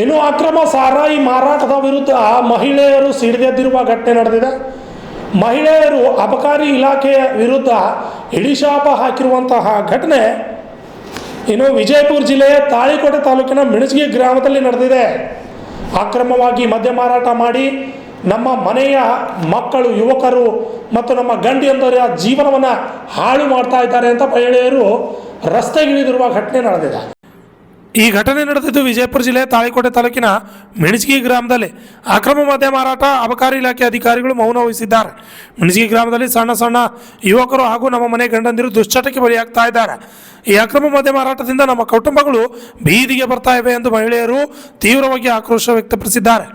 ಇನ್ನು ಅಕ್ರಮ ಸಾರಾಯಿ ಮಾರಾಟದ ವಿರುದ್ಧ ಮಹಿಳೆಯರು ಸಿಡಿದೆದ್ದಿರುವ ಘಟನೆ ನಡೆದಿದೆ. ಮಹಿಳೆಯರು ಅಬಕಾರಿ ಇಲಾಖೆಯ ವಿರುದ್ಧ ಹಿಡಿಶಾಪ ಹಾಕಿರುವಂತಹ ಘಟನೆ ಇನ್ನು ವಿಜಯಪುರ ಜಿಲ್ಲೆಯ ತಾಳಿಕೋಟೆ ತಾಲೂಕಿನ ಮಿಣಜಗಿ ಗ್ರಾಮದಲ್ಲಿ ನಡೆದಿದೆ. ಅಕ್ರಮವಾಗಿ ಮದ್ಯ ಮಾರಾಟ ಮಾಡಿ ನಮ್ಮ ಮನೆಯ ಮಕ್ಕಳು, ಯುವಕರು ಮತ್ತು ನಮ್ಮ ಗಂಡಿಯಂದರ ಜೀವನವನ್ನು ಹಾಳು ಮಾಡ್ತಾ ಇದ್ದಾರೆ ಅಂತ ಮಹಿಳೆಯರು ರಸ್ತೆಗಿಳಿದಿರುವ ಘಟನೆ ನಡೆದಿದೆ. ಈ ಘಟನೆ ನಡೆದಿದ್ದು ವಿಜಯಪುರ ಜಿಲ್ಲೆಯ ತಾಳಿಕೋಟೆ ತಾಲೂಕಿನ ಮಿಣಜಗಿ ಗ್ರಾಮದಲ್ಲಿ. ಅಕ್ರಮ ಮದ್ಯ ಮಾರಾಟ ಅಬಕಾರಿ ಇಲಾಖೆ ಅಧಿಕಾರಿಗಳು ಮೌನ ವಹಿಸಿದ್ದಾರೆ. ಮಿಣಜಗಿ ಗ್ರಾಮದಲ್ಲಿ ಸಣ್ಣ ಸಣ್ಣ ಯುವಕರು ಹಾಗೂ ನಮ್ಮ ಮನೆ ಗಂಡಂದಿರು ದುಶ್ಚಟಕ್ಕೆ ಬಲಿಯಾಗ್ತಾ ಇದ್ದಾರೆ. ಈ ಅಕ್ರಮ ಮದ್ಯ ಮಾರಾಟದಿಂದ ನಮ್ಮ ಕುಟುಂಬಗಳು ಬೀದಿಗೆ ಬರ್ತಾ ಇವೆ ಎಂದು ಮಹಿಳೆಯರು ತೀವ್ರವಾಗಿ ಆಕ್ರೋಶ ವ್ಯಕ್ತಪಡಿಸಿದ್ದಾರೆ.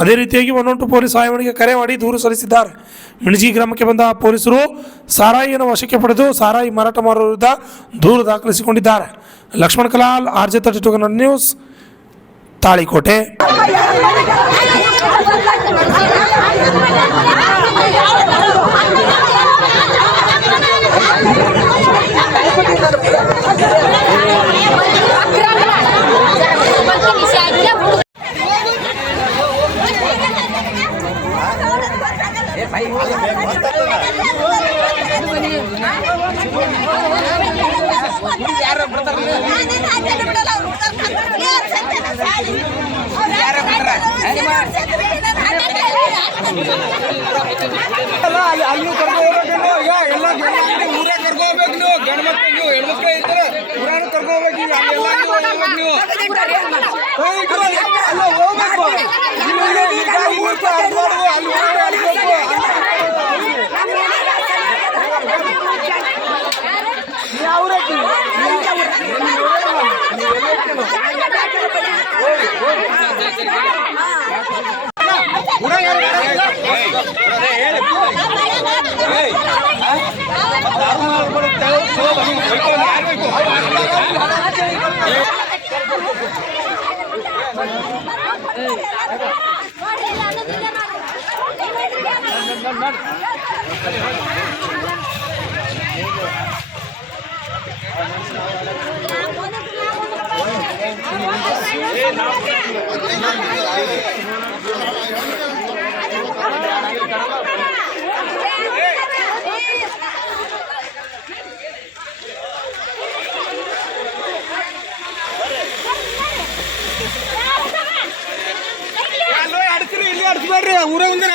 ಅದೇ ರೀತಿಯಾಗಿ 112 ಪೊಲೀಸ್ ಸಹಾಯವಾಣಿಗೆ ಕರೆ ಮಾಡಿ ದೂರು ಸಲ್ಲಿಸಿದ್ದಾರೆ. ಮಿಣಜಗಿ ಗ್ರಾಮಕ್ಕೆ ಬಂದ ಪೊಲೀಸರು ಸಾರಾಯಿಯನ್ನು ವಶಕ್ಕೆ ಪಡೆದು ಸಾರಾಯಿ ಮಾರಾಟ ಮಾಡುವ ವಿರುದ್ಧ ದೂರು ದಾಖಲಿಸಿಕೊಂಡಿದ್ದಾರೆ. Lakshmana Kalal, RJ32 Kannada news, Talikote. ಅಲ್ಲಿ ಕರ್ಕೋಬೇಕು, ಎಲ್ಲ ಊರೇ ಕರ್ಕೋಬೇಕು. ನೀವು ಗಂಡು ಮಕ್ಕಳು ಹೆಣ್ಮಕ್ಳು ಇದ್ದಾರೆ, ಊರಾನ ಕರ್ಕೋಬೇಕು. ಅಲ್ಲ ಹೋಗ್ಬೇಕು, ಅಲ್ಲಿ ಇಲ್ಲಿ ಅಡಿಸ್ಬೇಡ್ರಿ, ಊರ ಮುಂದೆ